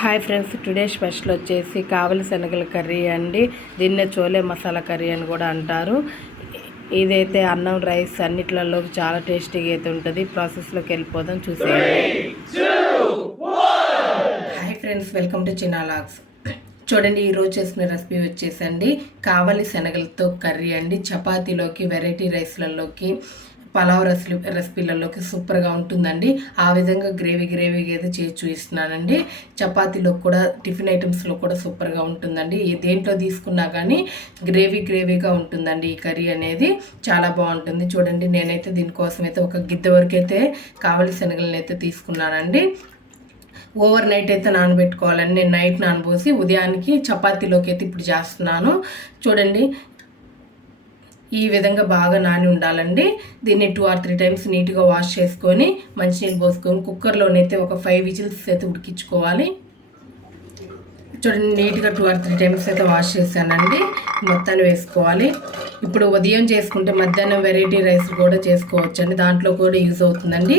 Hi friends today special వచ్చేసి కావలి శనగల curry అండి. దీన్నే చోలే మసాలా కర్రీ అని కూడా అంటారు. ఇదైతే అన్నం రైస్ అన్నిట్లలో చాలా టేస్టీగా అయితే ఉంటుంది. ప్రాసెస్లోకి వెళ్ళిపోదాం చూసేయండి. హాయ్ ఫ్రెండ్స్ వెల్కమ్ టు చినాలాగ్స్ చూడండి ఈరోజు చేసిన రెసిపీ వచ్చేసండి. కావలి శనగలతో కర్రీ అండి. చపాతీలోకి వెరైటీ రైస్లలోకి పలావ్ రెసిపీ రెసిపీలలోకి సూపర్గా ఉంటుందండి. ఆ విధంగా గ్రేవీ గ్రేవీగా అయితే చేసి చూపిస్తున్నానండి. చపాతీలో కూడా టిఫిన్ ఐటమ్స్లో కూడా సూపర్గా ఉంటుందండి. ఏ దేంట్లో తీసుకున్నా కానీ గ్రేవీ గ్రేవీగా ఉంటుందండి ఈ కర్రీ అనేది. చాలా బాగుంటుంది. చూడండి నేనైతే దీనికోసం అయితే ఒక గిద్దె వరకు అయితే కావలి శనగలను అయితే తీసుకున్నానండి. ఓవర్ నైట్ అయితే నానబెట్టుకోవాలండి. నేను నైట్ నానబోసి ఉదయానికి చపాతీలోకి అయితే ఇప్పుడు చేస్తున్నాను. చూడండి ఈ విధంగా బాగా నాని ఉండాలండి. దీన్ని టూ ఆర్ త్రీ టైమ్స్ నీట్గా వాష్ చేసుకొని మంచినీళ్ళు పోసుకొని కుక్కర్లోనైతే ఒక ఫైవ్ విజిల్స్ అయితే ఉడికించుకోవాలి. చూడండి నీట్గా టూ ఆర్ త్రీ టైమ్స్ అయితే వాష్ చేశానండి. మొత్తాన్ని వేసుకోవాలి. ఇప్పుడు ఉదయం చేసుకుంటే మధ్యాహ్నం వెరైటీ రైస్ కూడా చేసుకోవచ్చండి. దాంట్లో కూడా యూజ్ అవుతుందండి.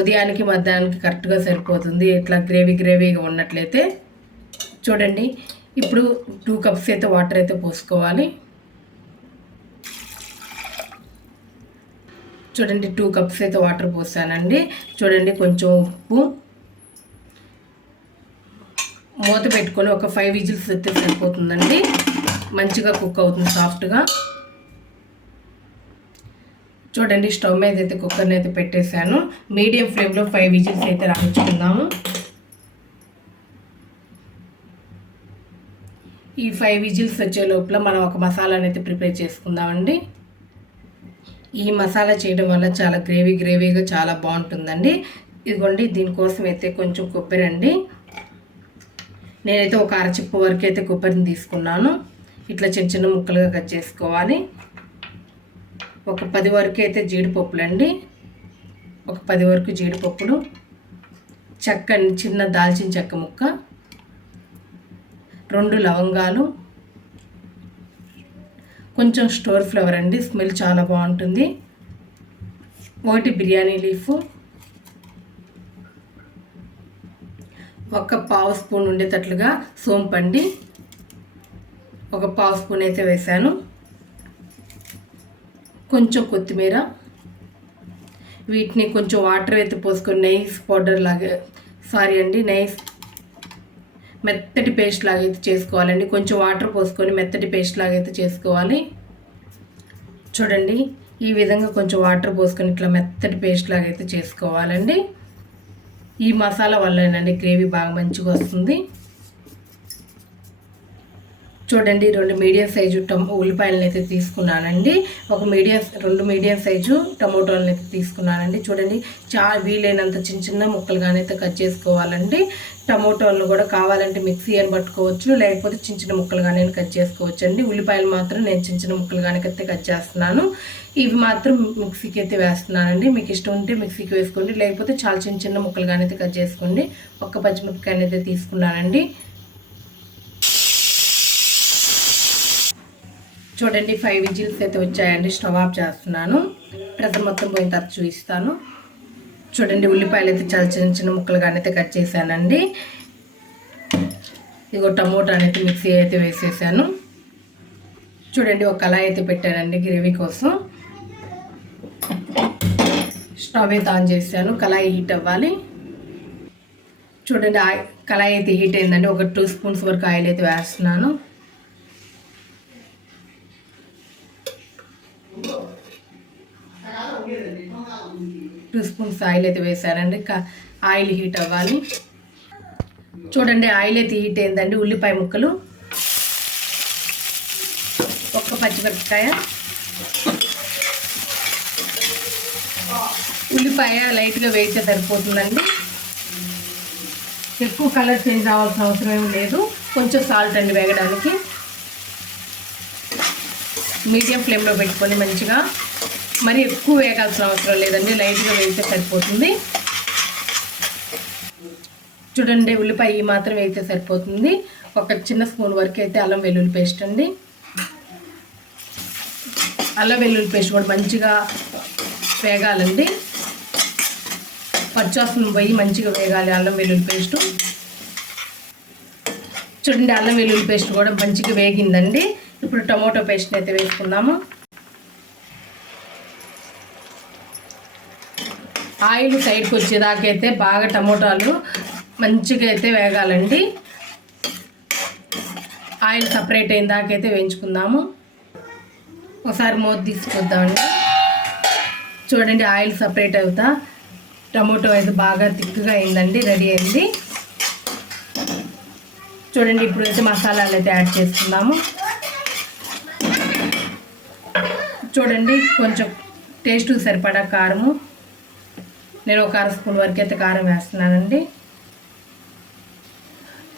ఉదయానికి మధ్యాహ్నానికి కరెక్ట్గా సరిపోతుంది. ఇట్లా గ్రేవీ గ్రేవీగా ఉన్నట్లయితే. చూడండి ఇప్పుడు టూ కప్స్ అయితే వాటర్ అయితే పోసుకోవాలి. చూడండి టూ కప్స్ అయితే వాటర్ పోసానండి. చూడండి కొంచెం ఉప్పు. మూత పెట్టుకొని ఒక ఫైవ్ విజిల్స్ అయితే సరిపోతుందండి. మంచిగా కుక్ అవుతుంది సాఫ్ట్గా చూడండి స్టవ్ మీద అయితే కుక్కర్ని అయితే పెట్టేశాను. మీడియం ఫ్లేమ్లో ఫైవ్ విజిల్స్ అయితే రాయించుకుందాము. ఈ ఫైవ్ విజిల్స్ వచ్చే లోపల మనం ఒక మసాలాని అయితే ప్రిపేర్ చేసుకుందామండి. ఈ మసాలా చేయడం వల్ల చాలా గ్రేవీ గ్రేవీగా చాలా బాగుంటుందండి. ఇదిగోండి దీనికోసం అయితే కొంచెం కొబ్బరి అండి. నేనైతే ఒక అరచిప్పు వరకు అయితే కొబ్బరిని తీసుకున్నాను. ఇట్లా చిన్న చిన్న ముక్కలుగా కట్ చేసుకోవాలి. ఒక పది వరకు అయితే జీడిపప్పులండి. ఒక పది వరకు జీడిపప్పులు. చెక్క చిన్న దాల్చిన చెక్క ముక్క. రెండు లవంగాలు. కొంచెం స్టోర్ ఫ్లవర్ అండి స్మెల్ చాలా బాగుంటుంది. ఒకటి బిర్యానీ లీఫ్. ఒక పావు స్పూన్ ఉండేటట్లుగా సోంపండి ఒక పావు స్పూన్ అయితే వేసాను. కొంచెం కొత్తిమీర. వీటిని కొంచెం వాటర్ అయితే పోసుకొని నైస్ పౌడర్ లాగా సారీ అండి నైస్ మెత్తటి పేస్ట్ లాగా అయితే చేసుకోవాలండి. కొంచెం వాటర్ పోసుకొని మెత్తటి పేస్ట్ లాగా అయితే చేసుకోవాలి. చూడండి ఈ విధంగా కొంచెం వాటర్ పోసుకొని ఇట్లా మెత్తటి పేస్ట్ లాగా అయితే చేసుకోవాలండి. ఈ మసాలా వల్లేనండి గ్రేవీ బాగా మంచిగా వస్తుంది. చూడండి రెండు మీడియం సైజు టమో ఉల్లిపాయలను అయితే తీసుకున్నానండి. ఒక మీడియం రెండు మీడియం సైజు టమోటాలను అయితే తీసుకున్నానండి. చూడండి చా వీలైనంత చిన్న చిన్న ముక్కలుగానైతే కట్ చేసుకోవాలండి. టమోటాలను కూడా కావాలంటే మిక్సీ అని పట్టుకోవచ్చు లేకపోతే చిన్న చిన్న ముక్కలుగానే కట్ చేసుకోవచ్చు అండి ఉల్లిపాయలు మాత్రం నేను చిన్న చిన్న ముక్కలుగానైతే కట్ చేస్తున్నాను. ఇవి మాత్రం మిక్సీకి అయితే వేస్తున్నానండి. మీకు ఇష్టం ఉంటే మిక్సీకి వేసుకోండి లేకపోతే చాలా చిన్న చిన్న ముక్కలుగానైతే కట్ చేసుకోండి. ఒక్క పచ్చిమిరపకాయ అయితే తీసుకున్నానండి. చూడండి ఫైవ్ విజిల్స్ అయితే వచ్చాయండి. స్టవ్ ఆఫ్ చేస్తున్నాను. ప్రెజర్ మొత్తం పోయిన తర్వాత చూపిస్తాను. చూడండి ఉల్లిపాయలు అయితే చాలా చిన్న చిన్న ముక్కలుగానే అయితే కట్ చేశానండి. ఇగో టమోటా అనేది మిక్సీ అయితే వేసేసాను. చూడండి ఒక కళాయి అయితే పెట్టానండి గ్రేవీ కోసం. స్టవ్ అయితే ఆన్ చేశాను. కళాయి హీట్ అవ్వాలి. చూడండి కళాయి అయితే హీట్ అయిందండి. ఒక టూ స్పూన్స్ వరకు ఆయిల్ అయితే వేస్తున్నాను. టూ స్పూన్స్ ఆయిల్ అయితే వేసానండి. ఆయిల్ హీట్ అవ్వాలి. చూడండి ఆయిల్ అయితే హీట్ అయిందండి. ఉల్లిపాయ ముక్కలు. ఒక్క పచ్చిమిరపకాయ. ఉల్లిపాయ లైట్గా వేస్తే సరిపోతుందండి. ఎక్కువ కలర్ చేంజ్ అవ్వాల్సిన అవసరం ఏమి లేదు. కొంచెం సాల్ట్ అండి వేగడానికి. మీడియం ఫ్లేమ్లో పెట్టుకొని మంచిగా మరి ఎక్కువ వేగాల్సిన అవసరం లేదండి లైట్గా వేస్తే సరిపోతుంది. చూడండి ఉల్లిపాయ ఈ మాత్రం వేస్తే సరిపోతుంది. ఒక చిన్న స్పూన్ వరకు అయితే అల్లం వెల్లుల్లి పేస్ట్ అండి. అల్లం వెల్లుల్లి పేస్ట్ కూడా మంచిగా వేగాలండి. పచ్చాసులు పోయి మంచిగా వేగాలి అల్లం వెల్లుల్లి పేస్టు. చూడండి అల్లం వెల్లుల్లి పేస్ట్ కూడా మంచిగా వేగిందండి. ఇప్పుడు టమోటో పేస్ట్ని అయితే వేసుకుందాము. ఆయిల్ సైడ్కి వచ్చేదాకైతే బాగా టమోటాలు మంచిగా అయితే వేగాలండి. ఆయిల్ సపరేట్ అయిన దాకైతే వేయించుకుందాము. ఒకసారి మూత తీసుకొద్దామండి. చూడండి ఆయిల్ సపరేట్ అవుతా. టమోటో అయితే బాగా థిక్గా అయిందండి రెడీ అయింది. చూడండి ఇప్పుడు అయితే మసాలాలు అయితే యాడ్ చేసుకుందాము. చూడండి కొంచెం టేస్ట్ సరిపడా కారము. నేను ఒక అర స్పూన్ వరకు అయితే కారం వేస్తున్నానండి.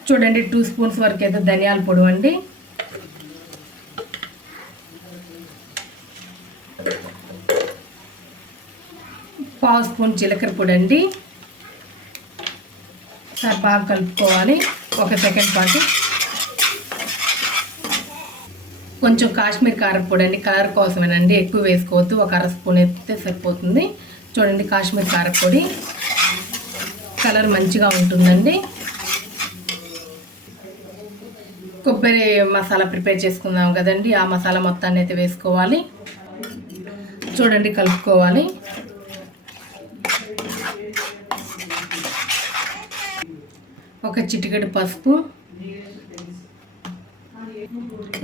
చూడండి టూ స్పూన్స్ వరకు అయితే ధనియాల పొడి అండి. పావు స్పూన్ జీలకర్ర పొడి అండి. సార్ బాగా కలుపుకోవాలి ఒక సెకండ్ పాటు. కొంచెం కాశ్మీర్ కారం పొడి అండి కలర్ కోసమేనండి ఎక్కువ వేసుకోవద్దు ఒక అర స్పూన్ అయితే సరిపోతుంది. చూడండి కాశ్మీర్ కారపొడి. కలర్ మంచిగా ఉంటుందండి. కొబ్బరి మసాలా ప్రిపేర్ చేసుకుందాం కదండి. ఆ మసాలా మొత్తాన్ని అయితే వేసుకోవాలి. చూడండి కలుపుకోవాలి. ఒక చిటికెడు పసుపు.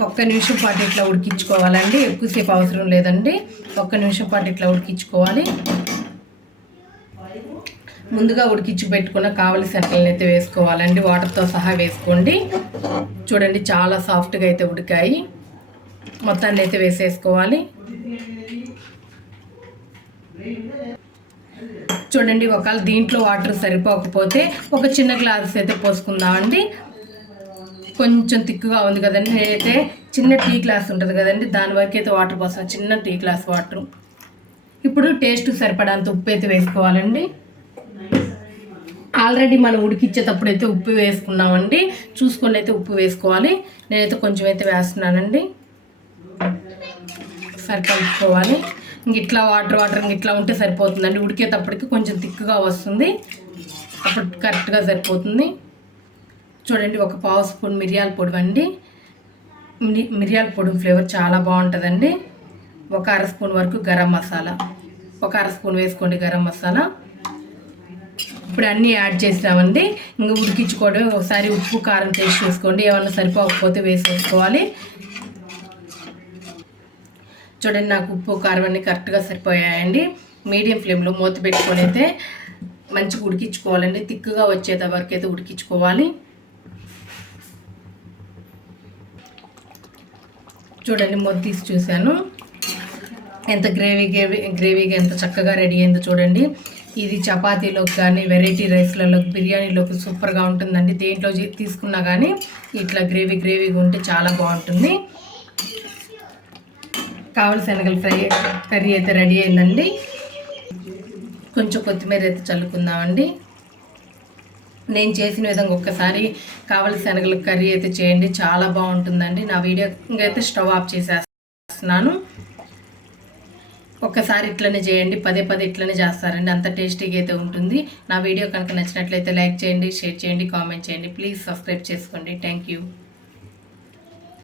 ఒక్క నిమిషం పాటు ఇట్లా ఉడికించుకోవాలండి. ఎక్కువసేపు అవసరం లేదండి. ఒక్క నిమిషం పాటు ఇట్లా ఉడికించుకోవాలి. ముందుగా ఉడికించి పెట్టుకున్న కావలసిన శనగలను అయితే వేసుకోవాలండి. వాటర్తో సహా వేసుకోండి. చూడండి చాలా సాఫ్ట్గా అయితే ఉడికాయి. మొత్తాన్ని అయితే వేసేసుకోవాలి. చూడండి ఒకవేళ దీంట్లో వాటర్ సరిపోకపోతే ఒక చిన్న గ్లాస్ అయితే పోసుకుందామండి కొంచెం తిక్కుగా ఉంది కదండి. నేనైతే చిన్న టీ గ్లాస్ ఉంటుంది కదండి. దాని వరకు అయితే వాటర్ పోస్తాను. చిన్న టీ గ్లాస్ వాటర్. ఇప్పుడు టేస్ట్ సరిపడంత ఉప్పు అయితే వేసుకోవాలండి. ఆల్రెడీ మనం ఉడికిచ్చేటప్పుడు అయితే ఉప్పు వేసుకున్నామండి. చూసుకొని అయితే ఉప్పు వేసుకోవాలి. నేనైతే కొంచెం అయితే వేస్తున్నానండి సరి ఇంక ఇట్లా వాటర్ వాటర్ ఇట్లా ఉంటే సరిపోతుందండి. ఉడికేటప్పటికి కొంచెం తిక్కుగా వస్తుంది. అప్పుడు కరెక్ట్గా సరిపోతుంది. చూడండి ఒక పావు స్పూన్ మిరియాల పొడి అండి. మిరియాల పొడి ఫ్లేవర్ చాలా బాగుంటుందండి. ఒక అర స్పూన్ వరకు గరం మసాలా. ఒక అర స్పూన్ వేసుకోండి గరం మసాలా. ఇప్పుడు అన్నీ యాడ్ చేసినామండి. ఇంకా ఉడికించుకోవడం ఒకసారి ఉప్పు కారం టేస్ట్ చేసుకోండి. ఏమన్నా సరిపోకపోతే వేసేసుకోవాలి. చూడండి నాకు ఉప్పు కారం అన్నీ కరెక్ట్గా సరిపోయాయండి. మీడియం ఫ్లేమ్లో మూత పెట్టుకొని అయితే మంచిగా ఉడికించుకోవాలండి. తిక్కుగా వచ్చేంత వరకు అయితే ఉడికించుకోవాలి. చూడండి మూత తీసి చూశాను. ఎంత గ్రేవీ గ్రేవీ గ్రేవీగా ఎంత చక్కగా రెడీ అయిందో చూడండి. ఇది చపాతీలోకి కానీ వెరైటీ రైస్లలోకి బిర్యానీలోకి సూపర్గా ఉంటుందండి. దేంట్లో తీసుకున్నా కానీ ఇట్లా గ్రేవీ గ్రేవీగా ఉంటే చాలా బాగుంటుంది. కావలసిన ఫ్రై కర్రీ అయితే రెడీ అయిందండి. కొంచెం కొత్తిమీర అయితే చల్లుకుందామండి. నేను చేసిన విధంగా ఒక్కసారి కావలసిన కర్రీ అయితే చేయండి. చాలా బాగుంటుందండి. నా వీడియో అయితే స్టవ్ ఆఫ్ చేసేస్తున్నాను. ఒక్కసారి ఇట్లనే చేయండి పదే పదే ఇట్లనే చేస్తారండి. అంత టేస్టీగా అయితే ఉంటుంది. నా వీడియో కనుక నచ్చినట్లయితే లైక్ చేయండి షేర్ చేయండి కామెంట్ చేయండి. ప్లీజ్ సబ్స్క్రైబ్ చేసుకోండి. Thank you.